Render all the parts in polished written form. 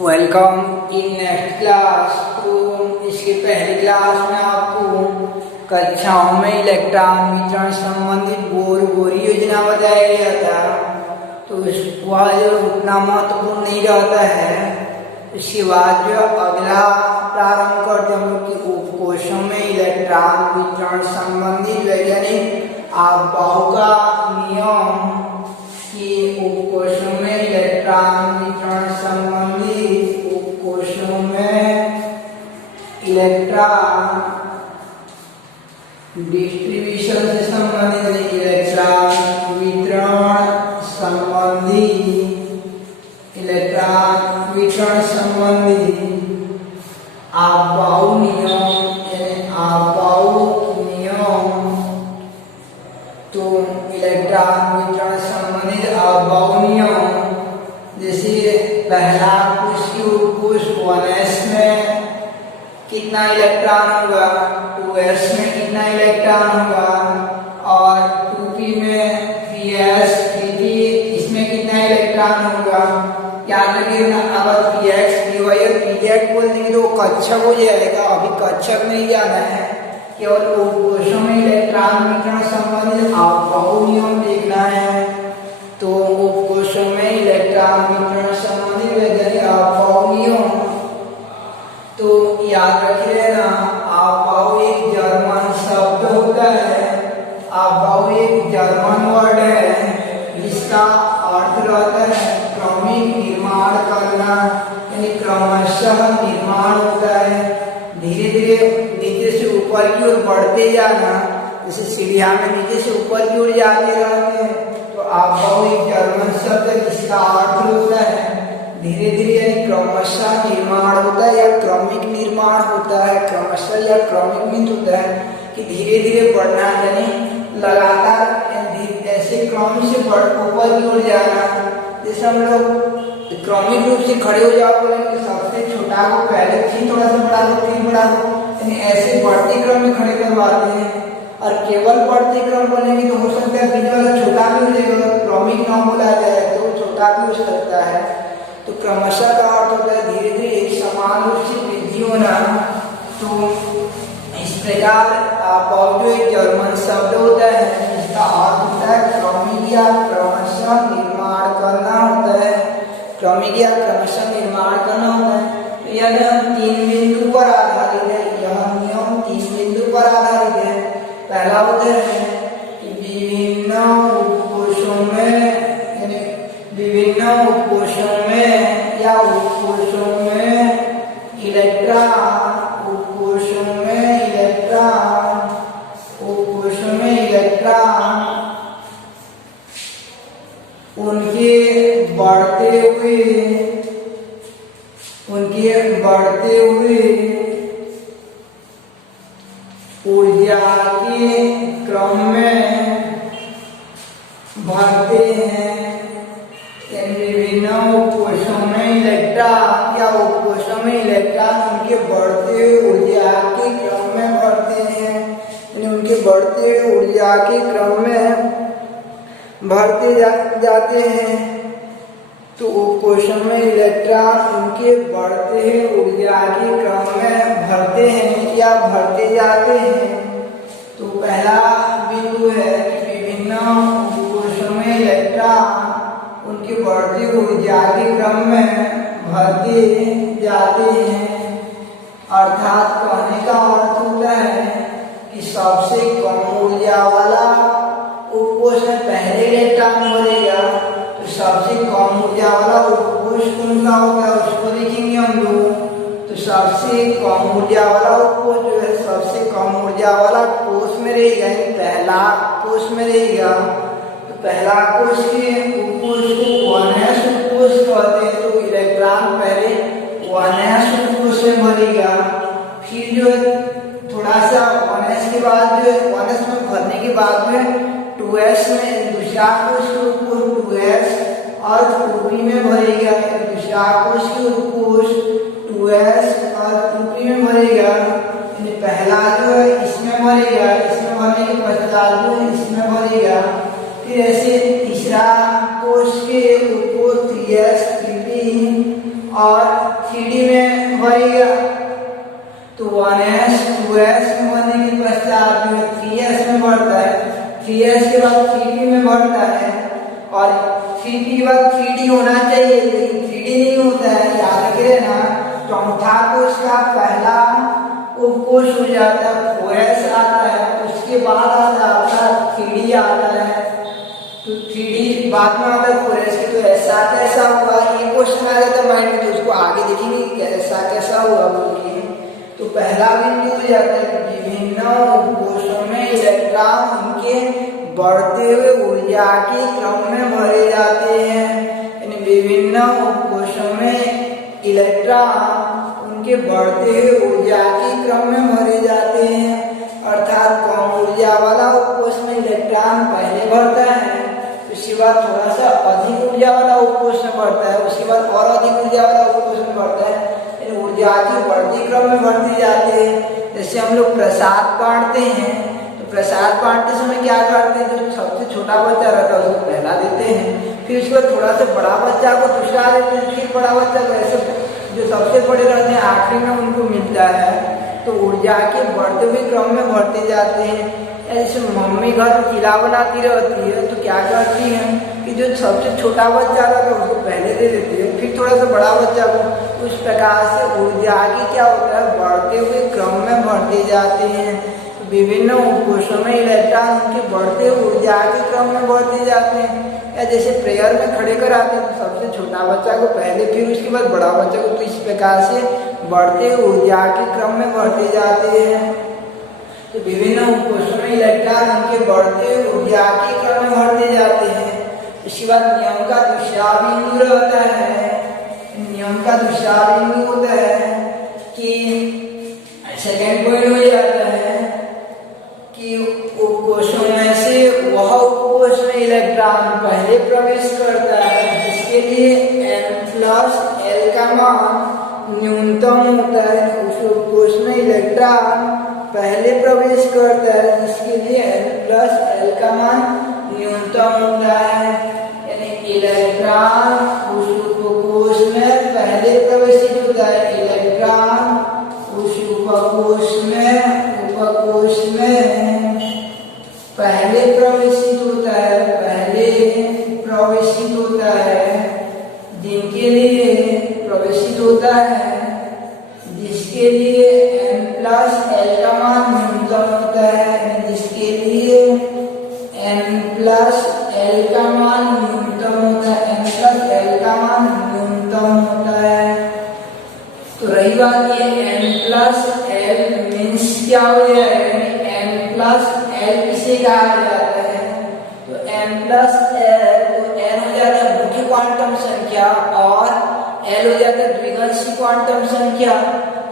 Welcome in next class. तो इसके पहली क्लास में आपको कक्षाओं में इलेक्ट्रॉन वितरण संबंधित बोर बोरी योजना बताया गया था। तो वह जो उतना महत्वपूर्ण नहीं रहता है। इसके बाद जो अगला प्रारंभ करते हम लोग की उपकोषों में इलेक्ट्रॉन वितरण संबंधित वैज्ञानिक आबहू का नियम कि उपकोषों में इलेक्ट्रॉन वितरण संबंधित उपकोषों में इलेक्ट्रॉन डिस्ट्रीब्यूशन से संबंधित इलेक्ट्रॉन वितरण संबंधी आबहू नियम तो इलेक्ट्रॉन वितरण संबंधित आबहू नियम जैसे पहला कोश की उपकोष 1s में कितना इलेक्ट्रॉन होगा, 2s में कितना इलेक्ट्रॉन होगा और 2p में 3s 3p इसमें कितना इलेक्ट्रॉन होगा। याद रखिए ना, अब px py और pz बोल देंगे तो कक्षक हो जाएगा। अभी कक्षक नहीं जाना है, केवल उपकोषों में इलेक्ट्रॉन वितरण संबंधित आबहू नियम देखना है। तो उपकोषों में इलेक्ट्रॉन वितरण संबंधित वैज्ञानिक आबहू नियम तो याद रखिए ना, आबहू एक जर्मन शब्द होता है। आबहू एक जर्मन वर्ड है, जिसका अर्थ रहता है क्रमिक निर्माण करना, यानी क्रमशः निर्माण होता है। धीरे धीरे नीचे से ऊपर की ओर बढ़ते जाना, जैसे सीढ़ियां में नीचे से ऊपर की ओर जाते रहते हैं। तो आबहू एक जर्मन शब्द है, जिसका अर्थ होता है धीरे धीरे यानी क्रमशः निर्माण होता है या क्रमिक निर्माण होता है। क्रमशः या क्रमिक मीन्स होता है कि धीरे धीरे बढ़ना, यानी लगातार ऐसे क्रम से ऊपर की ओर जाना। जैसे हम लोग क्रमिक रूप से खड़े हो जाओ बोलेंगे तो सबसे छोटा को पहले फिर थोड़ा सा बढ़ा दो फिर बढ़ा दो, यानी ऐसे बढ़ते क्रम में खड़े करवाते हैं। और केवल बढ़ते क्रम बोलेंगे तो हो सकता है बीच वाला छोटा भी हो जाएगा, क्रमिक ना बोला जाए तो छोटा भी हो सकता है। तो क्रमशः का अर्थ होता है धीरे धीरे एक समान रूप से वृद्धि होना। तो इस प्रकार आबहू जो एक जर्मन शब्द होता है, इसका अर्थ होता है क्रमिक या क्रमशः निर्माण करना होता है। क्रमिक या क्रमशः निर्माण करना होता है। तो यह नियम 3 बिंदु पर आधारित है। यह नियम 3 बिंदु पर आधारित है। पहला होता है कि विभिन्न उपकोषों में या उपकोषों में इलेक्ट्रॉन उनके बढ़ते हुए ऊर्जा के क्रम में भरते हैं। विभिन्न उपकोषों में इलेक्ट्रॉन या उपकोषों में इलेक्ट्रॉन उनके बढ़ते हुए ऊर्जा के क्रम में भरते हैं, यानी उनके बढ़ते हुए ऊर्जा के क्रम में भरते जाते हैं। तो उपकोषों में इलेक्ट्रॉन उनके बढ़ते हुए ऊर्जा के क्रम में भरते हैं या भरते जाते हैं। तो पहला बिंदु है कि विभिन्न उपकोषों में इलेक्ट्रॉन उनके बढ़ते ऊर्जा के क्रम में भरते जाते हैं। अर्थात कहने का अर्थ होता है कि सबसे कम ऊर्जा वाला उपकोष में पहले इलेक्ट्रॉन भरेगा। तो सबसे कम ऊर्जा वाला उपकोष कौन सा होगा, उसको देखेंगे हम लोग। तो सबसे कम ऊर्जा वाला उपकोष जो है सबसे कम ऊर्जा वाला कोष में रहेगा, पहला कोष में रहेगा। तो पहला कोष के उपकोष को 1s उपकोष कहते हैं। तो इलेक्ट्रॉन पहले 1s उपकोष में भरेगा। फिर जो है थोड़ा सा 1s के बाद जो है 1s में भरने के बाद में 2s में दूसरा कोष के उपकोष 2s और 2p में भरेगा। दूसरा कोष के उपकोष 2s और 2p में भरेगा। पहला जो है इसमें भरेगा, इसमें भरने के पश्चात जो है इसमें भरेगा। फिर ऐसे तीसरा कोष के उपकोष 3s 3p और 3D में बढ़ेगा तो 1s 2s में बढ़ने के पश्चात 3s में बढ़ता है, 3s के बाद 3D में बढ़ता है और 3D के बाद 3D होना चाहिए लेकिन 3D नहीं होता है, याद करें ना। चौथा कोश का पहला उपकोष हो जाता है 4s आता है, उसके बाद आता है आपका 3D आता है, तो 3D बाद में आता है 4s की। तो ऐसा कैसा हुआ, ये क्वेश्चन आ जाता है माइंड में, तो उसको आगे देखेंगे कि ऐसा कैसा हुआ बोलिए। तो पहला बिंदु हो जाता है विभिन्न उपकोषों में इलेक्ट्रॉन उनके बढ़ते हुए ऊर्जा के क्रम में भरे जाते हैं। यानी विभिन्न उपकोषों में इलेक्ट्रॉन उनके बढ़ते हुए ऊर्जा के क्रम में भरे जाते हैं, अर्थात कम ऊर्जा वाला उपकोष में इलेक्ट्रॉन पहले बढ़ता है, उसके बाद थोड़ा सा अधिक ऊर्जा वाला उपकोष में बढ़ता है, उसके बाद और अधिक ऊर्जा वाला उपकोष में बढ़ता है, ऊर्जा की बढ़ती क्रम में बढ़ती जाती है। जैसे हम लोग प्रसाद बांटते हैं तो प्रसाद बांटते समय क्या करते हैं, जो सबसे छोटा बच्चा रहता है उसको पहला देते हैं, फिर उसके बाद थोड़ा सा बड़ा बच्चा को दूसरा देते हैं, फिर बड़ा बच्चा को, ऐसे जो सबसे बड़े रहते हैं आखिरी में उनको मिलता है। तो ऊर्जा के बढ़ते हुए क्रम में बढ़ते जाते हैं। जैसे मम्मी घर में खिला बनाती रहती है तो क्या करती है कि जो सबसे छोटा बच्चा रहता है उसको पहले दे देती है, फिर थोड़ा सा बड़ा बच्चा को। उस प्रकार से ऊर्जा की क्या होता है, बढ़ते हुए क्रम में बढ़ते जाते हैं। तो विभिन्न उपकोषों में इलेक्ट्रॉन उनके बढ़ते ऊर्जा के क्रम में बढ़ते जाते हैं। या जैसे प्रेयर में खड़े कराते हैं तो सबसे छोटा बच्चा को पहले, फिर उसके बाद बड़ा बच्चा को। तो इस प्रकार से बढ़ते ऊर्जा के क्रम में बढ़ते जाते हैं। तो विभिन्न उपकोषों में इलेक्ट्रॉन उनके बढ़ते ऊर्जा के क्रम में बढ़ते जाते हैं। इसके बाद नियम का दूसरा बिंदु रहता है, नियम का दूसरा बिंदु होता है कि सेकेंड पॉइंट हो जाता है कि उपकोषों में से वह उपकोष में इलेक्ट्रॉन पहले प्रवेश करता है जिसके लिए n+l का मान न्यूनतम होता है। उस उपकोष में इलेक्ट्रॉन पहले प्रवेश करता है जिसके लिए n+l का मान न्यूनतम होता है। यानी इलेक्ट्रॉन उस उपकोष में पहले प्रवेशित होता है, इलेक्ट्रॉन उस उपकोष में पहले प्रवेशित होता है, पहले प्रवेशित होता है, जिनके लिए प्रवेशित होता है जिसके लिए n+l का मान न्यूनतम होता है, जिसके लिए n+l का मान न्यूनतम होता है, n+l का मान न्यूनतम होता है। तो रही बात ये n+l मीन्स क्या हो जाएगा, n+l किसे कहा जाता है, तो n+l तो n हो जाता है मुख्य क्वांटम संख्या और l हो जाता है द्विघाषी क्वांटम संख्या।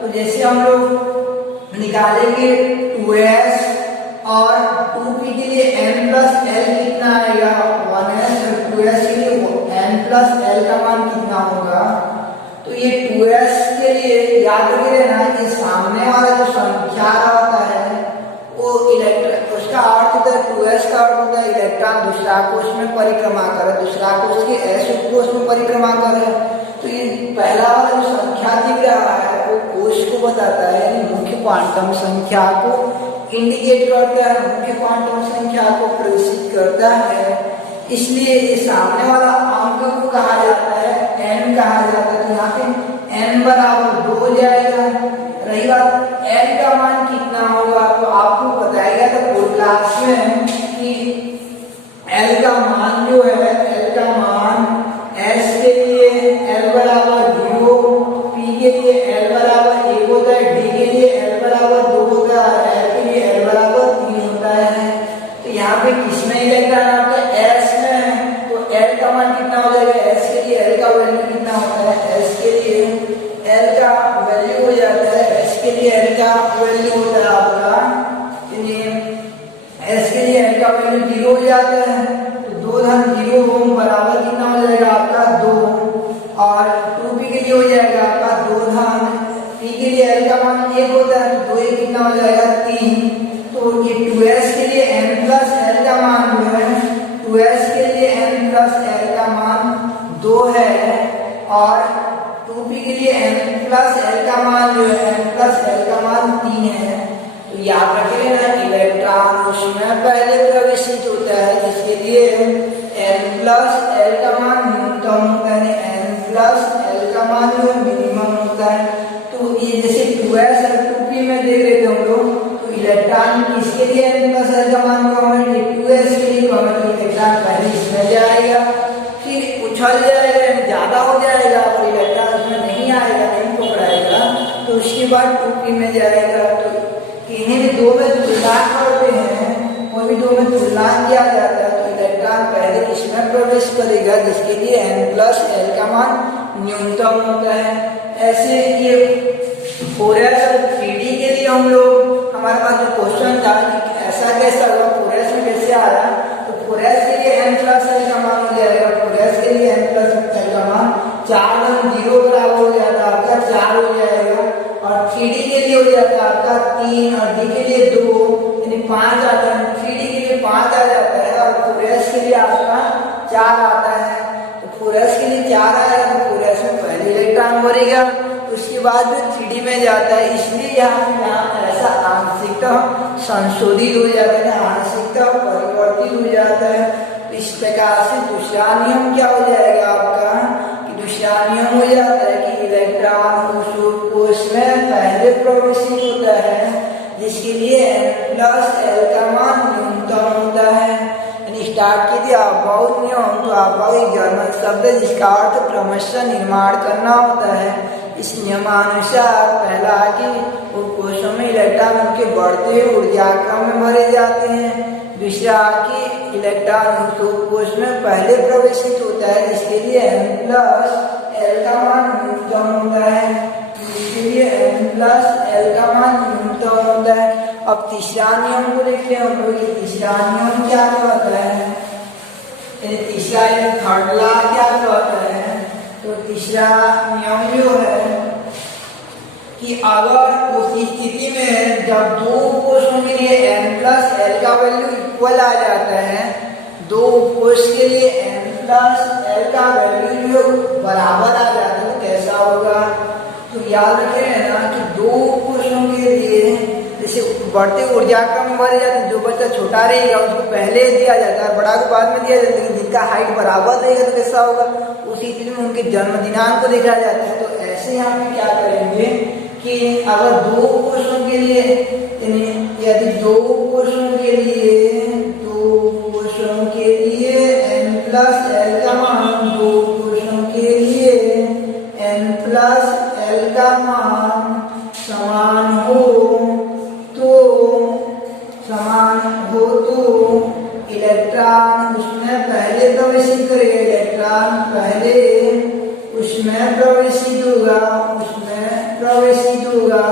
तो जैसे हम लोग निकालेंगे 2s और 2p के लिए n+l कितना आएगा 1s, और 2s के लिए n+l का मान कितना होगा। तो ये 2s के लिए याद रखिए ना, ये सामने वाला जो संख्या रहता है वो इलेक्ट्रॉन, उसका अर्थ होता है 2s का अर्थ होता है इलेक्ट्रॉन दूसरा कोष में परिक्रमा करे, दूसरा कोष के s उपकोष में परिक्रमा करे। तो ये पहला वाला जो संख्या दिख रहा है वो कोष को बताता है, यानी मुख्य क्वांटम संख्या को इंडिकेट करता है, मुख्य क्वांटम संख्या को प्रदर्शित करता है। इसलिए ये सामने वाला अंक को कहा जाता है n कहा जाता है। तो यहाँ पे n बराबर 2 हो जाएगा। रही बात l का मान कितना होगा, तो आपको बताया गया था पूरी क्लास में कि l का मान जो है, l का मान s के लिए l बराबर 0, p के लिए l बराबर 1 होता है, d के लिए l बराबर 2 होता है, l के लिए l बराबर 3 होता है। तो यहाँ पे किसमें इलेक्ट्रॉन आपका s में, तो l का मान कितना हो जाएगा, s के लिए l का वैल्यू कितना होता है, s के लिए l का वैल्यू हो जाता है, s के लिए l का वैल्यू होता है आपका, s के लिए l का वैल्यू 0 हो जाता है। तो 2 धन 0 बराबर कितना हो जाएगा आपका 2, और 2p के लिए हो जाएगा आपका 2 धन p के लिए l का मान 1 होता है, तो 2 कितना हो जाएगा 3। तो ये 2s के लिए n+l का मान जो है, 2s के लिए n+l का मान 2 है, और 2p के लिए n प्लस l का मान जो है n प्लस l का मान 3 है। तो याद रखें ना, इलेक्ट्रॉन उसमें पहले प्रवेशित होता है जिसके लिए n प्लस l का मान न्यूनतम होता है, n प्लस l का मान जो मिनिमम होता है। तो ये जैसे 2s और 2p में देख रहे थे हम लोग, तो इलेक्ट्रॉन किसके लिए n प्लस l का मान को हमें 2s के लिए हमें इलेक्ट्रॉन पहले इसमें जाएगा, फिर उछल जाएगा, ज्यादा हो जाएगा और इलेक्ट्रॉन उसमें नहीं आएगा, नहीं पकड़ाएगा, तो उसके बाद 2p में जाएगा। तो इन्हें भी दो में तुलना करते हैं, कोई भी दो में तुलना किया जाता है, तो इलेक्ट्रॉन पहले इसमें प्रवेश करेगा जिसके लिए n प्लस l का मान न्यूनतम होता है। ऐसे ये 4s और 3d के लिए हम लोग, हमारे पास जो क्वेश्चन था कि ऐसा कैसा हुआ 4s में कैसे आया, तो 4s के लिए n प्लस l का मान हो जाएगा, 4s के लिए n प्लस l का मान 4 0 बराबर हो जाता है आपका 4 हो जाएगा, और 3d के लिए हो जाता है आपका 3 और d के लिए 2 यानी 5 आता है, 3d के लिए 5 आ जाता है और 4s के लिए आपका 4 आता है। तो 4s के लिए 4 आएगा तो 4s में पहले इलेक्ट्रॉन भरेगा, उसके बाद में 3d में जाता है, इसलिए यहाँ ऐसा आंशिकता संशोधित हो जाता है, आंशिकता परिवर्तित हो जाता है। इस प्रकार से दूसरा नियम क्या हो जाएगा आपका, कि दूसरा नियम हो जाता है कि इलेक्ट्रॉन उस कोश में पहले प्रवेशित होता है जिसके लिए n प्लस l का मान न्यूनतम होता है। स्टार्ट कीजिए अभाव नियम। तो अभाव एक जर्मन शब्द है जिसका अर्थ क्रमशः निर्माण करना होता है। इस नियमानुसार पहला कि कोशों में इलेक्ट्रॉन उनके बढ़ते हुए ऊर्जा क्रम में भरे जाते हैं, दूसरा कि इलेक्ट्रॉन कोश में पहले प्रवेशित होता है जिसके लिए n प्लस l का मान न्यूनतम होता है, जिसके लिए n प्लस l का मान न्यूनतम होता है। अब तीसरा नियम को देखते हैं हम लोग। तीसरा नियम क्या कहता है, तीसरा थर्ड लॉ क्या कहता है। तो तीसरा नियम जो है कि अगर उस स्थिति में जब दो कोशों के लिए n प्लस l का वैल्यू इक्वल आ जाता है, दो कोश के लिए n प्लस l का वैल्यू जो बराबर आ जाता है तो कैसा होगा। तो याद रखें ना कि दो कोशों के लिए जैसे बढ़ते ऊर्जा क्रम में भरे जाते हैं, जो बच्चा छोटा रहेगा उसको पहले दिया जाता है, बड़ा को बाद में दिया जाता है, लेकिन जिनका हाइट बराबर रहेगा तो कैसा होगा, उसी चीज में उनके जन्म दिनांक को देखा जाता है। तो ऐसे यहाँ पे क्या करेंगे कि अगर दो कोशों के लिए, यदि दो कोशों के लिए n प्लस l का मान, दो कोशों के लिए n प्लस l का मान समान हो तो इलेक्ट्रॉन उसमें पहले प्रवेशित करेगा, इलेक्ट्रॉन पहले उसमें प्रवेशित होगा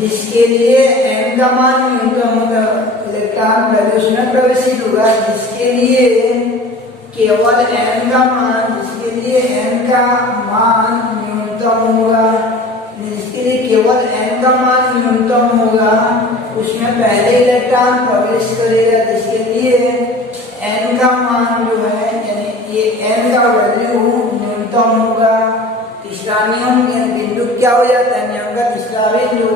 जिसके लिए n का मान न्यूनतम होगा। इलेक्ट्रॉन पहले उसमें प्रवेशित होगा जिसके लिए केवल n का मान, जिसके लिए n का मान न्यूनतम होगा, जिसके लिए केवल n का मान न्यूनतम होगा उसमें पहले इलेक्ट्रॉन प्रवेश करेगा जिसके लिए n का मान जो है, यानी ये n का वैल्यू न्यूनतम होगा। तीसरा नियम बिंदु क्या हो जाता है, नियम का तीसरा बिंदु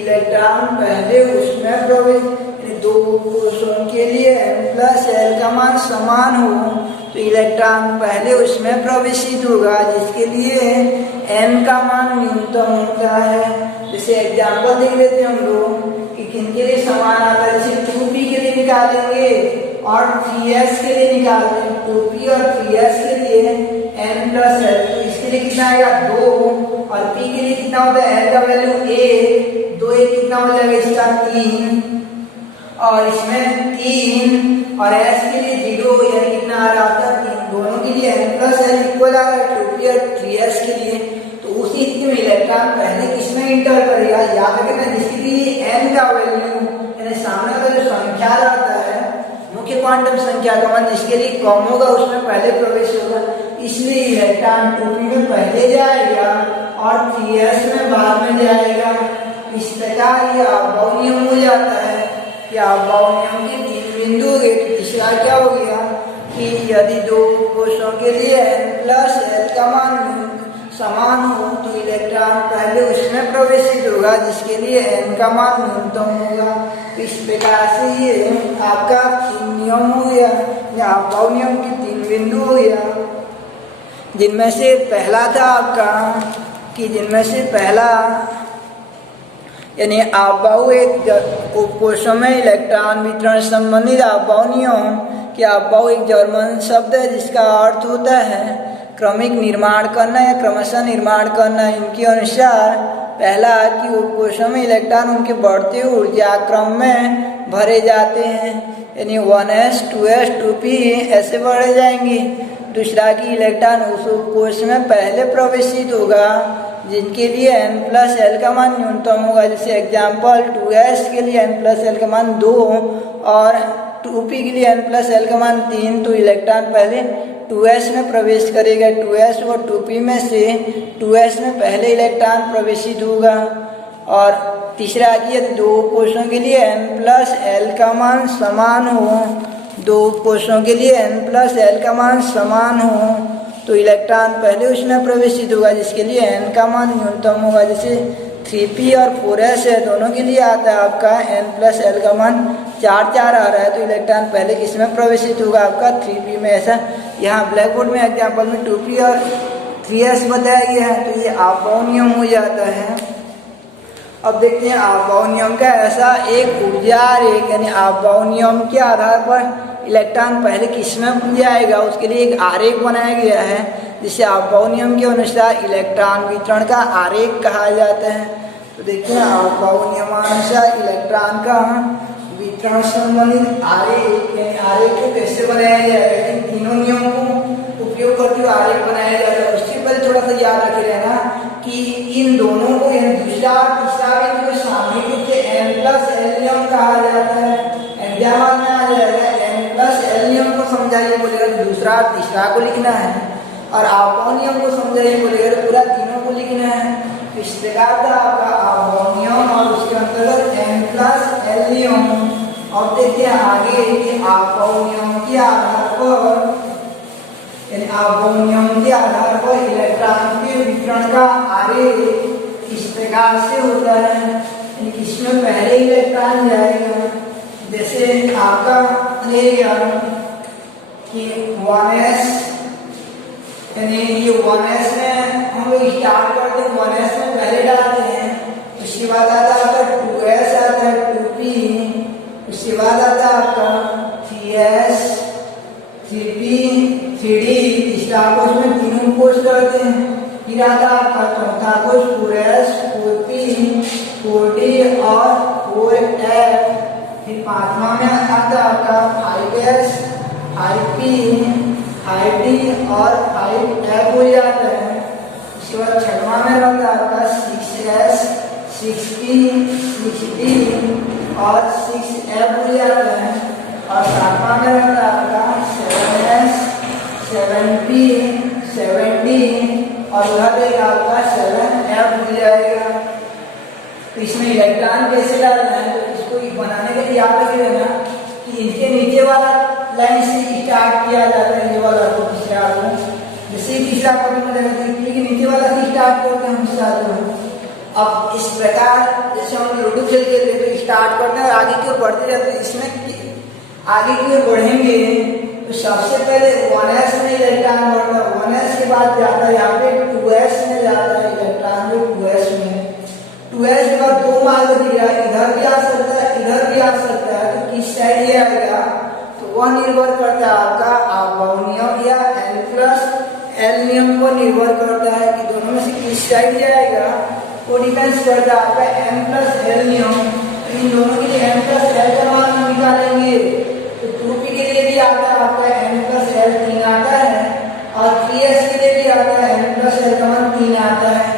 इलेक्ट्रॉन पहले उसमें प्रवेश, दो कोशों के लिए n प्लस l का मान समान हो तो इलेक्ट्रॉन पहले उसमें प्रवेशित होगा जिसके लिए n का मान न्यूनतम होता है। जैसे एग्जाम्पल देख लेते हैं हम लोग कि किनके लिए समान आता है, जैसे 2p के लिए निकालेंगे और 3s के लिए निकालेंगे। 2p और 3s के लिए n प्लस l, तो इसके लिए कितना आएगा 2, और p के लिए कितना होता है l का वैल्यू 1, 2 1 कितना हो जाएगा इसका 3, और इसमें 3 और s के लिए 0, यानी कितना आ रहा था 3। दोनों के लिए n प्लस l इक्वल आ रहा है 2p और 3s के लिए। तो उसी स्थिति में इलेक्ट्रॉन पहले किसमें इंटर करेगा, याद रखना जिसके लिए n का वैल्यू, यानी सामने का जो संख्या रहता है मुख्य क्वांटम संख्या का मान जिसके लिए कम होगा उसमें पहले प्रवेश होगा, इसलिए इलेक्ट्रॉन 2p में पहले जाएगा और 3s में बाद में जाएगा। इस प्रकार यह अभाव नियम हो जाता है। या अभाव नियम के 3 बिंदु हो गए। तो तीसरा क्या हो गया कि यदि दो कोशों के लिए n प्लस l का मान समान हो तो इलेक्ट्रॉन पहले उसमें प्रवेशित होगा, जिसके लिए n का मान न्यूनतम होगा। इस प्रकार से ये आपका 3 नियम हो गया, या अफबाउ नियम के 3 बिंदु हो गया, जिनमें से पहला था आपका कि जिनमें से पहला यानी अफबाउ एक उपकोशों में इलेक्ट्रॉन वितरण संबंधित अफबाउ नियम, कि अफबाउ एक जर्मन शब्द है जिसका अर्थ होता है क्रमिक निर्माण करना या क्रमशः निर्माण करना। इनके अनुसार पहला कि उपकोशों में इलेक्ट्रॉन उनके बढ़ते ऊर्जा क्रम में भरे जाते हैं, यानी 1s 2s 2p ऐसे बढ़े जाएंगे। दूसरा कि इलेक्ट्रॉन उस उपकोश में पहले प्रवेशित होगा, जिनके लिए n+l का मान न्यूनतम होगा। जैसे एग्जाम्पल 2s के लिए n+l का मान 2 और 2p के लिए n+l का मान 3, तो इलेक्ट्रॉन पहले 2s में प्रवेश करेगा। 2s और 2p में से 2s में पहले इलेक्ट्रॉन प्रवेशित होगा। और तीसरा कि यदि दो कोशों के लिए n+l का मान समान हो, दो कोशों के लिए n+l का मान समान हो तो इलेक्ट्रॉन पहले उसमें प्रवेशित होगा, जिसके लिए n का मान न्यूनतम होगा। जैसे 3p और 4s है, दोनों के लिए आता है आपका n+l का मान 4 आ रहा है, तो इलेक्ट्रॉन पहले किसमें प्रवेशित होगा आपका 3p में। ऐसा यहाँ ब्लैक बोर्ड में एग्जाम्पल में 2p और 3s बताया गया है, तो ये अफबाउ नियम हो जाता है। अब देखते हैं अफबाउ नियम का ऐसा एक ऊर्जा आरेख, यानी अफबाउ नियम के आधार पर इलेक्ट्रॉन पहले किसमें जाएगा उसके लिए एक आरेख बनाया गया है, जिसे अफबाउ नियम के अनुसार इलेक्ट्रॉन वितरण का आरेख कहा जाता है। तो देखते हैं अफबाउ नियमानुसार इलेक्ट्रॉन का वितरण संबंधित आरेख, यानी आरेख को कैसे बनाया जाएगा, इन तीनों नियमों को उपयोग करते हुए आरेख बनाया जाएगा। उससे पहले थोड़ा सा याद रखे रहना कि इन दोनों को दूसरा तीसरा बिंदु सामने n+l नियम कहा जाता है। एग्जाम में आ जाएगा n+l नियम को समझाइए बोलेगा तो दूसरा तीसरा को लिखना है, और अफबाउ नियम को समझाइए बोलेगा तो पूरा तीनों को लिखना है। इस प्रकार का आपका अफबाउ नियम और उसके अंतर्गत n+l नियम। अब देखते हैं आगे कि अफबाउ नियम के आधार पर, यानी अफबाउ नियम के आधार पर इलेक्ट्रॉन के वितरण का आरेख इस प्रकार से होता है, यानी इसमें पहले इलेक्ट्रॉन जाएगा। जैसे आपका रहेगा कि 1s, यानी ये 1s में हम लोग स्टार्ट करते हैं, 1s में पहले डालते हैं, उसके बाद आता है आपका 2s, आता है 2p, उसके बाद आता है आपका 3s 3p 3d, तीसरा कोश में तीनों कोश करते हैं, फिर आता है आपका चौथा कोश 4s 4p 4d और 4f, फिर पांचवा में आता है आपका 5s 5p 5d और 5f हो जाता है। उसके बाद छठवां में रहता है आपका 6s 6p 6d और 6f हो जाता है। और सातवां में रहता है आपका 7s 7p 7d और उधर एक आपका 7f हो जाएगा। तो इसमें इलेक्ट्रॉन कैसे डालना है, तो इसको बनाने के लिए याद रखिए ना कि इनके नीचे वाला लाइन से स्टार्ट किया जाता है, ये वाला को तीसरा को, जैसे तीसरा कॉलम में देखते हैं कि नीचे वाला से स्टार्ट करते हैं हम स्टार्ट। अब इस प्रकार जैसे हम लूडो खेल के तो स्टार्ट करते हैं और आगे की ओर बढ़ते जाते हैं। इसमें आगे की ओर बढ़ेंगे तो सबसे पहले 1s में इलेक्ट्रॉन बढ़ता है, 1s के बाद जाता है यहाँ पे 2s में जाता है इलेक्ट्रॉन, जो 2s में 2s के बाद 2 मार्ग दिया, इधर भी आ सकता है इधर भी आ सकता है, तो किस साइड ये आएगा तो वह निर्भर करता है आपका अफबाउ नियम या n+l नियम को निर्भर करता है कि दोनों में से किस साइड जाएगा, वो डिपेंड्स करता है आपका n+l नियम। इन दोनों के लिए n+l का मान हम निकालेंगे तो 2p के लिए भी आता है आपका n+l 3 आता है, और 3s के लिए भी आता है n+l का मान 3 आता है।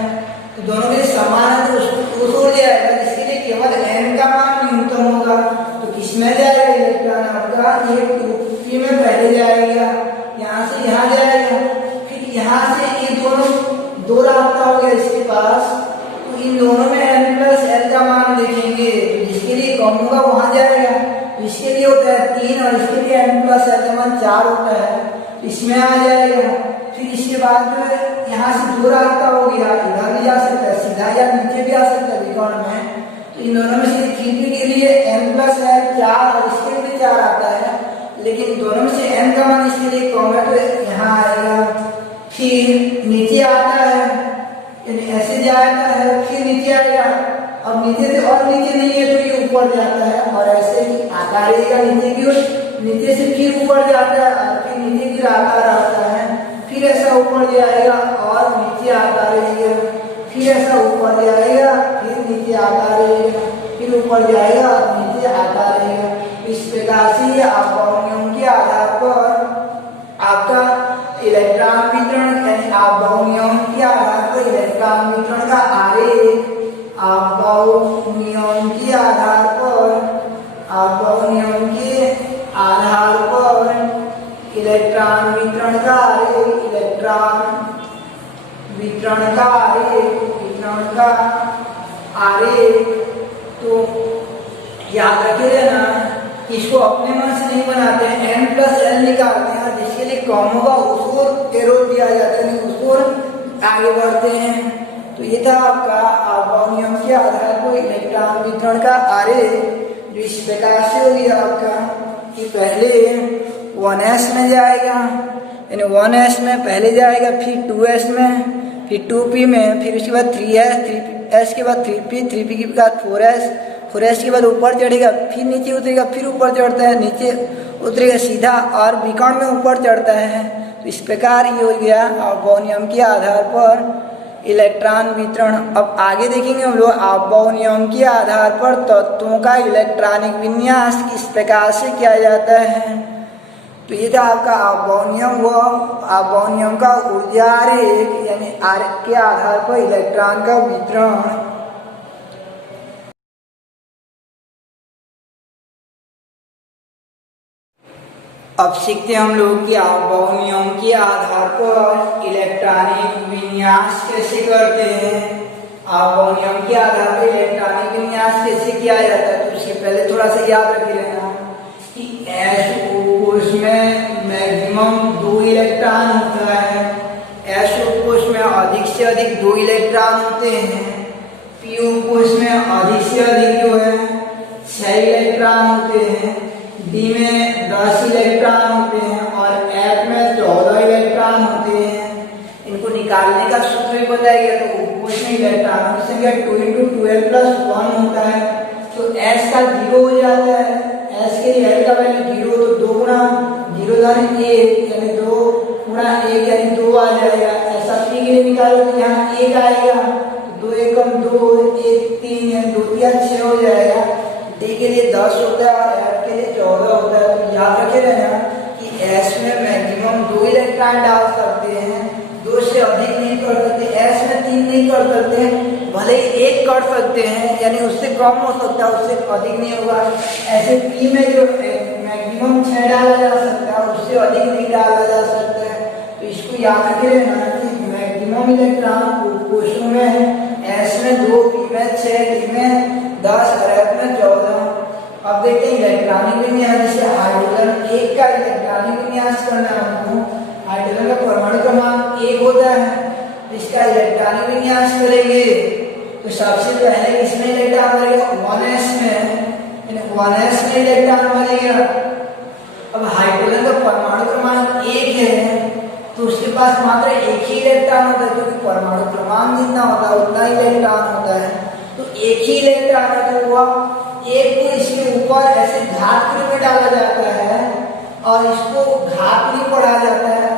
तो दोनों के समान है तो उसको छोड़ जाएगा, जिसके लिए केवल n का मान न्यूनतम होगा। तो किसमें जाएगा इलेक्ट्रॉन आपका, ये 2p में पहले जाएगा, यहाँ से यहाँ जाएगा, फिर यहाँ से ये दोनों दो रास्ता हो गया इसके पास, तो इन दोनों में n+l का मान देखेंगे, तो जिसके लिए कम होगा वहां जाएगा, इसके लिए होता है 3 और इसके लिए n+l का मान 4 होता है, इसमें आ जाएगा। फिर इसके बाद जो है यहाँ से 2 रास्ता हो गया, इधर भी जा सकता है सीधा या नीचे भी आ सकता है विकर्ण में। तो इन दोनों में से 3p के लिए n प्लस है 4 और इसके लिए 4 आता है, लेकिन दोनों में से n का मान इसके लिए कम है तो यहाँ आएगा। फिर नीचे आता है यानी ऐसे जाता है फिर नीचे आएगा, अब नीचे से और नीचे नहीं है तो ये ऊपर जाता है और ऐसे ही आता रहेगा नीचे की ओर, नीचे से फिर ऊपर जाता है और फिर नीचे की आता रहता है, फिर ऐसा ऊपर जाएगा और नीचे आता रहेगा, फिर ऐसा ऊपर जाएगा फिर नीचे आता रहेगा, फिर ऊपर जाएगा और नीचे आता रहेगा। इस प्रकार से अवयवों के आधार पर आपका इलेक्ट्रॉन वितरण यानी अवयवों के आधार पर इलेक्ट्रॉन वितरण का आरेख, अवयवों के आधार पर अवयवों के आधार पर इलेक्ट्रॉन वितरण का आरेख, इलेक्ट्रॉन वितरण का आरेख, वितरण का आरेख। तो याद रखिए ना, इसको अपने मन से नहीं बनाते हैं, n प्लस l निकालते हैं और जिसके लिए कम होगा उसको एरो दिया जाता है, उसको आगे बढ़ते हैं। तो ये था आपका अवयवों के आधार पर इलेक्ट्रॉन वितरण का आरेख, जो इस प्रकार से हो गया आपका कि पहले 1s में जाएगा यानी 1s में पहले जाएगा, फिर 2s में, फिर 2p में, फिर उसके बाद 3s के बाद 3p के बाद 4s के बाद ऊपर चढ़ेगा, फिर नीचे उतरेगा, फिर ऊपर चढ़ता है, नीचे उतरेगा सीधा और विकर्ण में ऊपर चढ़ता है। तो इस प्रकार ये हो गया अवयवों के आधार पर इलेक्ट्रॉन वितरण। अब आगे देखेंगे हम लोग अवयवों के आधार पर तत्वों का इलेक्ट्रॉनिक विन्यास किस प्रकार से किया जाता है। तो ये था आपका अवयवों का ऊर्जा आरेख यानी आरेख के आधार पर इलेक्ट्रॉन का वितरण। अब सीखते हैं हम लोग कि अवयवों के आधार पर इलेक्ट्रॉनिक विन्यास कैसे करते हैं। अवयवों के आधार पर इलेक्ट्रॉनिक विन्यास कैसे किया जाता है, तो उससे पहले थोड़ा सा याद रख लेना कि SO कोश में मैक्सिमम 2 इलेक्ट्रॉन होता है, SO कोश में अधिक से अधिक 2 इलेक्ट्रॉन होते हैं, PO कोश में अधिक से अधिक जो है 6 इलेक्ट्रॉन होते हैं, D में 10 इलेक्ट्रॉन होते हैं और F में 14 इलेक्ट्रॉन होते हैं। इनको निकालने का सूत्र भी बताया गया, तो कोश में इलेक्ट्रॉनों की संख्या 2 × 12 + 1 होता है, तो S का 0 हो जाता है। S के लिए L का वैल्यू 0, तो 2 गुणा 0 यानी 1 यानी 2 गुणा 1 यानी 2 आ जाएगा। ऐसा P के लिए निकालो तो यहाँ 1 आएगा, तो 2 एकम 2 1 3 यानी 2 × 6 हो जाएगा। D के लिए 10 होता है और F के लिए 14 होता है। तो याद रखे रहना कि S में मैक्सिमम 2 इलेक्ट्रॉन डाल सकते हैं, 2 से अधिक नहीं कर सकते। S में 3 नहीं कर सकते हैं, भले ही 1 कर सकते हैं यानी उससे कम हो सकता है, उससे अधिक नहीं होगा। ऐसे P में जो मैक्सिमम 6 डाला जा सकता है, उससे अधिक नहीं डाला जा सकता है। तो इसको याद रखे रहना कि मैक्सिमम इलेक्ट्रॉन कोशों में S में 2, P में 6, D में 10 और F में 14। अब देखते हैं इलेक्ट्रॉनिक विन्यास। जैसे हाइड्रोजन 1 का इलेक्ट्रॉनिक विन्यास करना है हमको, हाइड्रोजन का परमाणु क्रमांक 1 होता है, इसका इलेक्ट्रॉनिक विन्यास करेंगे तो सबसे पहले इसमें इलेक्ट्रॉन बनेगा 1s में, यानी 1s में इलेक्ट्रॉन बनेगा। अब हाइड्रोजन का परमाणु क्रमांक 1 है तो उसके पास मात्र 1 ही इलेक्ट्रॉन होता है, क्योंकि परमाणु क्रमांक जितना होता है उतना ही इलेक्ट्रॉन होता है। तो 1 ही इलेक्ट्रॉन जो हुआ, 1 को इसके ऊपर ऐसे घात के रूप में डाला जाता है और इसको घात नहीं पढ़ा जाता है।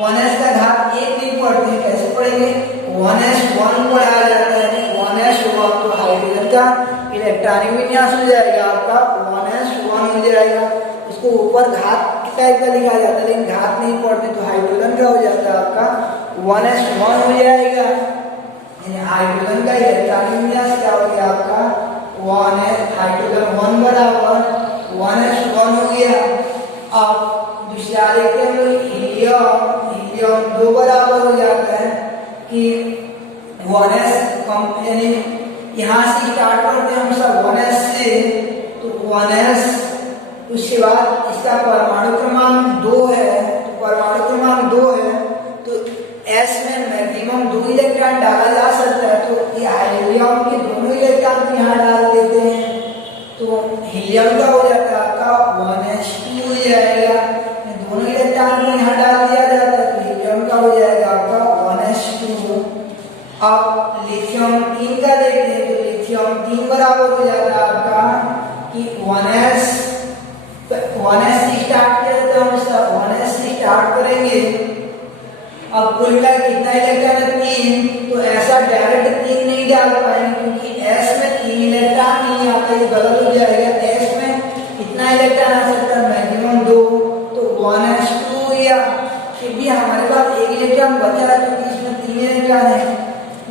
1s का घात 1 नहीं पढ़ते, कैसे पढ़ेंगे? 1s1 पढ़ाया जाता है, 1s1। तो हाइड्रोजन का इलेक्ट्रॉनिक विन्यास हो जाएगा आपका 1s1 हो जाएगा। इसको ऊपर घात टाइप का लिखा जाता है, लेकिन घात नहीं पढ़ते, तो हाइड्रोजन का हो जाता है आपका 1s1 हो जाएगा। हाइड्रोजन का इलेक्ट्रॉनिक विन्यास क्या हो गया आपका 1s, हाइड्रोजन 1 बराबर 1s1 हो गया। अब दूसरा देखते हैं हम लोग हीलियम 2 बराबर हो जाता है कि 1s कम, यानी यहाँ से स्टार्ट करते हैं हम सब 1s से, तो 1s, उसके बाद इसका परमाणु क्रमांक 2 है, तो परमाणु क्रमांक 2 है तो इलेक्ट्रॉन डाला जा सकता है, तो ये हीलियम के दोनों इलेक्ट्रॉन को यहाँ डाल देते हैं, तो हीलियम का हो जाता है आपका 1s2 हो जाएगा। दोनों इलेक्ट्रॉन को यहाँ डाल दिया जाता है, तो हीलियम का हो जाएगा आपका 1s2। अब लिथियम 3 का देखते हैं, तो लिथियम 3 बराबर हो जाता है आपका कि 1s से स्टार्ट किया जाता है, हम इसका 1s से स्टार्ट करेंगे। अब कुल का कितना इलेक्ट्रॉन है 3, तो ऐसा डायरेक्ट 3 नहीं डाल पाएंगे क्योंकि s में 3 इलेक्ट्रॉन नहीं आता, ये गलत हो जाएगा। s में कितना इलेक्ट्रॉन आ सकता है, मैक्सिमम 2, तो 1s2 या फिर भी हमारे पास एक इलेक्ट्रॉन बचा है क्योंकि इसमें 3 इलेक्ट्रॉन है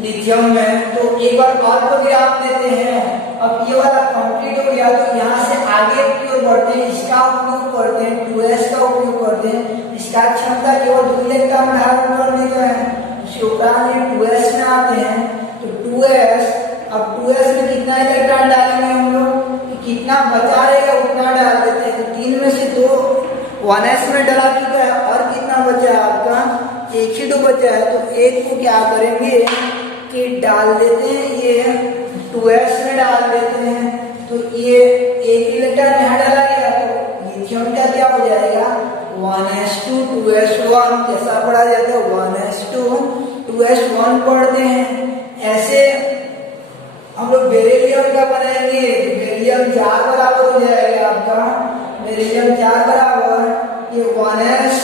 लिथियम में। तो एक बार और प्रोग्राम देते हैं। अब ये वाला कंप्लीट हो गया, तो यहाँ से आगे की ओर बढ़ते हैं, इसका उपयोग करते हैं, 2s का उपयोग करते हैं। इसका क्षमता केवल 2 इलेक्ट्रॉन धारण करने का है, उसके उपरांत 2s में आते हैं, तो 2s। अब 2s में कितना इलेक्ट्रॉन डालेंगे हम लोग, कि कितना बचा रहेगा उतना डाल देते हैं। तो 3 में से 2 1s में डला चुका है, और कितना बचा है आपका, 1 ही 2 बचा है, तो 1 को क्या करेंगे कि डाल देते हैं, ये 2s में डाल देते हैं, तो ये 1 इलेक्ट्रॉन यहाँ डाला गया, तो लिथियम का क्या हो जाएगा 1s2 2s1, कैसा पढ़ा जाता है 1s2 2s1 पढ़ते हैं। ऐसे हम लोग बेरिलियम का बनाएंगे, बेरिलियम 4 बराबर हो जाएगा आपका, बेरिलियम 4 बराबर ये 1s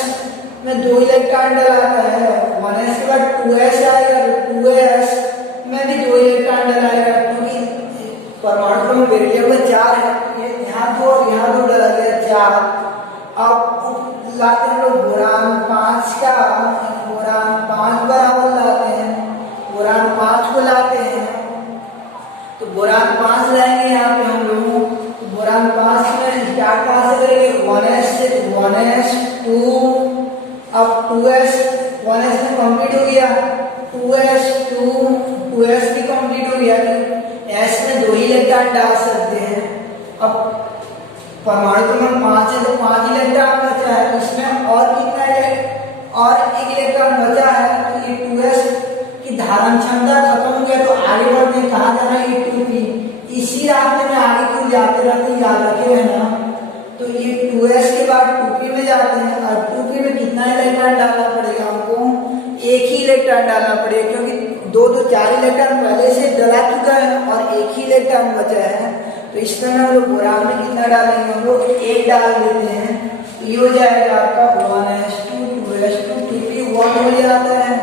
में 2 इलेक्ट्रॉन डलाता है, 1s के बाद 2s आएगा, तो 2s में भी 2 इलेक्ट्रॉन डलाएगा क्योंकि परमाणु क्रम बेरिलियम में 4 है, यहाँ 2 और यहाँ 2 डला गया 4। अब लाते हैं लोग बोरान 5 का, बोरान 5 बराबर लाते हैं, बोरान 5 को लाते हैं, तो बोरान 5 लाएंगे यहाँ पे हम लोग। बोरान 5 में स्टार्ट कहाँ से करेंगे 1s से, 1s2, अब 2s 1s में कंप्लीट हो गया, 2s भी कंप्लीट हो गया, s में 2 ही इलेक्ट्रॉन डाल सकते हैं। अब परमाणु क्रमांक 5 है, तो 5 इलेक्ट्रॉन बचा है, तो इसमें और कितना है, और 1 इलेक्ट्रॉन बचा है, तो ये 2s की धारण क्षमता खत्म हो गया, तो आगे बढ़ते कहाँ जाना है, ये 2p, इसी रास्ते में आगे क्यों जाते रहते हैं, याद रखे रहना। तो ये 2s के बाद 2p में जाते हैं, और 2p में कितना इलेक्ट्रॉन डालना पड़ेगा हमको, 1 ही इलेक्ट्रॉन डालना पड़ेगा क्योंकि 4 इलेक्ट्रॉन पहले से डला चुका है और 1 ही इलेक्ट्रॉन बचा है। तो इस तरह हम लोग बोरान में कितना डालेंगे, हम लोग 1 डाल देते हैं, तो ये हो जाएगा आपका 1s2 2s2 2p1 हो जाता है।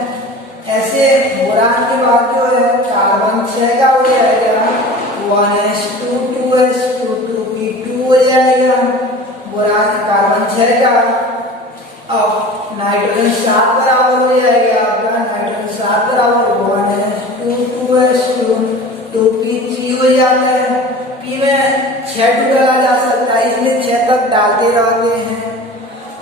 ऐसे बोरान के बाद जो है कार्बन 6 का हो जाएगा 1s2 2s2 2p2 हो जाएगा बोरान कार्बन 6 का। अब नाइट्रोजन 7 बराबर हो जाएगा आपका, नाइट्रोजन 7 बराबर 1s2 2s2 2p3 हो जाता है। p में 6 डाला जा सकता है, इसलिए 6 तक डालते रहते हैं।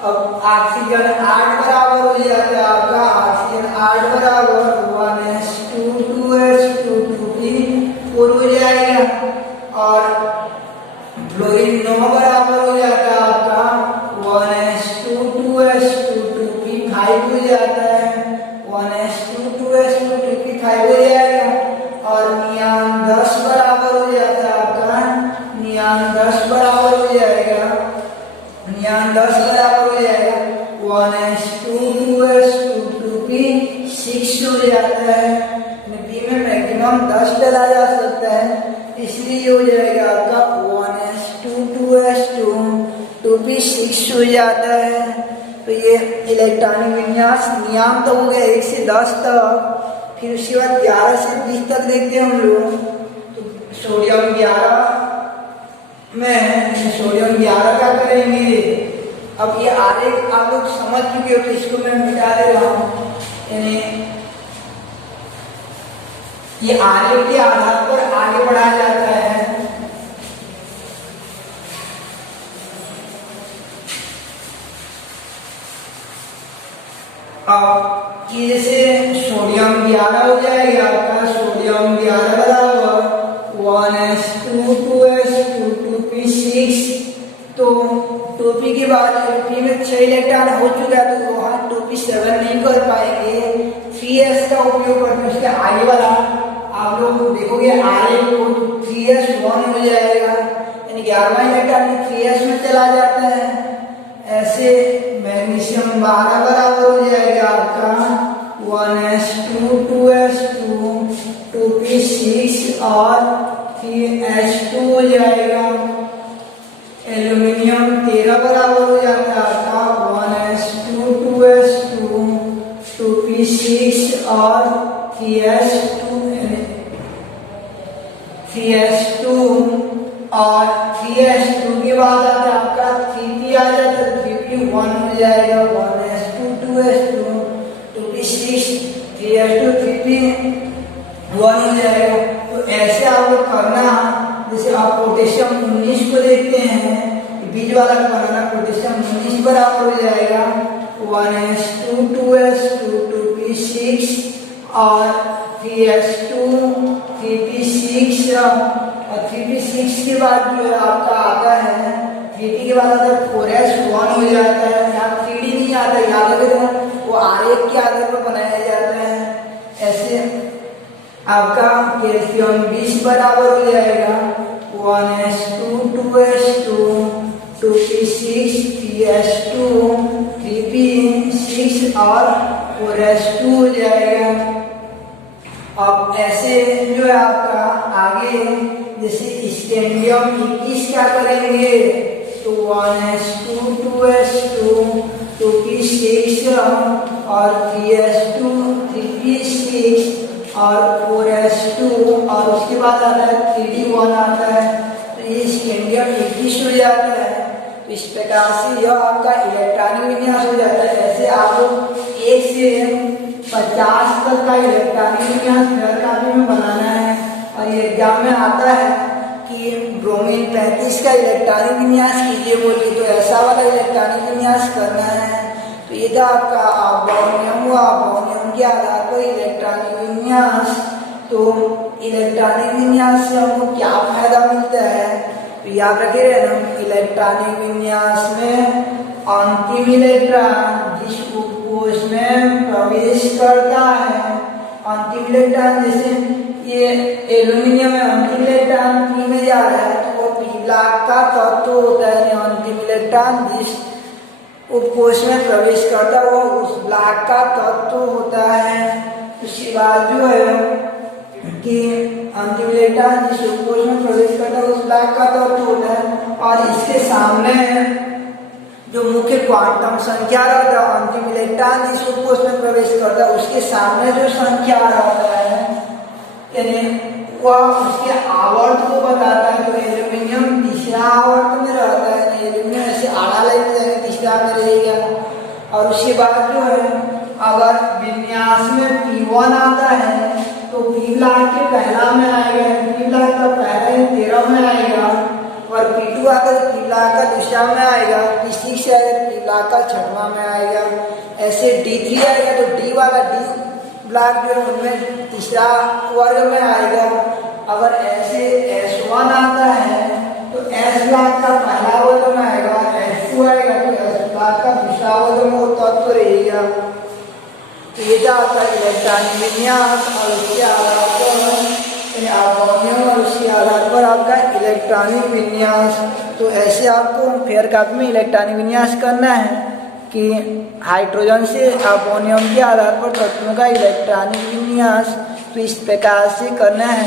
अब ऑक्सीजन 8 बराबर हो जाता है आपका, ऑक्सीजन 8 बराबर 1s2 2s2 2p4 हो जाएगा। और फ्लोरीन 9 बराबर हो जाता है आपका 1s2 2s2 2p5 हो जाता है, 1s2 2s2 2p5 हो जाएगा। और नियान 10 बराबर हो जाता है आपका, नियान 10 बराबर हो जाएगा, नियान 10 बराबर हो जाएगा 1s2 2s2 2p6 हो जाता है। p में मैक्सिमम 10 डाला जा सकता है, इसलिए हो जाएगा आपका 1s2 2s2 2p6 हो जाता है। तो ये इलेक्ट्रॉनिक विन्यास नियम तो हो गए 1 से 10 तक, फिर उसके बाद 11 से 20 तक देखते हैं हम लोग। तो सोडियम 11 में, सोडियम 11 का करेंगे। अब ये आरेख आप लोग समझ चुके हो, तो इसको मैं मिटा दे रहा हूँ, यानी ये आरेख के आधार पर आगे बढ़ाया जाता है। अब ये जैसे सोडियम 11 हो जाएगा आपका, सोडियम 11 बराबर 1s2 2s2 2p6। तो 2p के बाद p में 6 इलेक्ट्रॉन हो चुका है, तो वहाँ 2p7 नहीं कर पाएंगे, फिर 3s का उपयोग करते हैं। उसके आगे वाला आप लोग देखोगे Ra को तो 3s 1 हो जाएगा, यानी 11वां इलेक्ट्रॉन 3s में चला जाता है। ऐसे मैग्नीशियम 12 बराबर हो जाएगा आपका 1s2 2s2 2p6 और 3s2 हो जाएगा। एल्यूमिनियम 13 बराबर हो जाता है आपका 1s2 2s2 2p6 और 3s2 और 3s2 के बाद आता है आपका 3p आ जाता है, 3p 1 हो जाएगा 1s2 2s2 2p6 3s2 3p 1 हो जाएगा। तो ऐसे आप लोग करना। जैसे आप पोटेशियम 19 को देखते हैं, बीच वाला बनाना, पोटेशियम 19 बराबर हो जाएगा 1s2 2s2 2p6 और 3s2 3p6 और 3p6 के बाद जो है आपका आता है 3p के बाद आता है 4s1 हो जाता है। यहाँ 3d नहीं आता, याद रखना वो आरेख के आधार पर बनाया जाता है। ऐसे आपका कैल्शियम 20 बराबर हो जाएगा 1s2 2s2 2p6 3s2 3p6 और 4s2 हो जाएगा। अब ऐसे जो है आपका आगे जैसे स्कैंडियम 21 क्या करेंगे तो 1s2 2s2 2p6 और 3s2 3p6 और 4s2 और उसके बाद आता है 3d1 आता है। तो ये स्कैंडियम 21 हो जाता है। तो इस प्रकार से यह आपका इलेक्ट्रॉनिक विन्यास हो जाता है। ऐसे आप लोग 1 से 50 तक का इलेक्ट्रॉनिक विन्यास घर कापी में बनाना है। और ये एग्जाम में आता है कि ब्रोमीन 35 का इलेक्ट्रॉनिक विन्यास कीजिए बोलिए, तो ऐसा वाला इलेक्ट्रॉनिक विन्यास करना है। तो ये था आपका अमोनियम हुआ, अमोनियम के आधार पर इलेक्ट्रॉनिक विन्यास। तो इलेक्ट्रॉनिक विन्यास से हमको क्या फायदा मिलता है तो याद रखे रहना, इलेक्ट्रॉनिक विन्यास में अंतिम इलेक्ट्रॉन जिस उपकोष में प्रवेश करता है, अंतिम इलेक्ट्रॉन जैसे ये एल्यूमिनियम में अंतिम इलेक्ट्रॉन पी में जा रहा है तो वो पी ब्लॉक का तत्व होता है। अंतिम इलेक्ट्रॉन जिस उपकोष में प्रवेश करता है वो उस ब्लॉक का तत्व होता है। उसके बाद जो है कि अंतिम इलेक्ट्रॉन जिस उपकोष में प्रवेश करता है उस ब्लॉक का तत्व होता है। और इसके सामने जो मुख्य क्वांटम संख्या रहता है, अंतिम इलेक्ट्रॉन जिस उपकोष में प्रवेश करता है उसके सामने जो संख्या रहता है यानी वह उसके आवर्त को बताता है। तो एल्यूमिनियम तीसरा आवर्त में रहता है, एल्यूमिनियम ऐसे आड़ा लाइन में जाएगा, तीसरा में रहेगा। और उसके बाद जो है अगर विन्यास में P1 आता है तो P ब्लॉक के पहला में आएगा, P ब्लॉक का पहला ही 13 में आएगा। और P2 आकर P ब्लॉक का दूसरा में आएगा, P6 आएगा P ब्लॉक का 6वां में आएगा। ऐसे D3 आएगा तो D वाला D ब्लॉक जो है उनमें तीसरा वर्ग में आएगा। अगर ऐसे S1 आता है तो S ब्लॉक का पहला वर्ग में आएगा, S2 आएगा तो S ब्लॉक का दूसरा वर्ग में वो तत्व रहेगा। तो ये था आपका इलेक्ट्रॉनिक विन्यास और उसके आधार पर अमोनियम और उसके आधार पर आपका इलेक्ट्रॉनिक विन्यास। तो ऐसे आपको फेयर कॉपी में इलेक्ट्रॉनिक विन्यास करना है कि हाइड्रोजन से अमोनियम के आधार पर तत्वों का इलेक्ट्रॉनिक विन्यास तो इस प्रकार से करना है।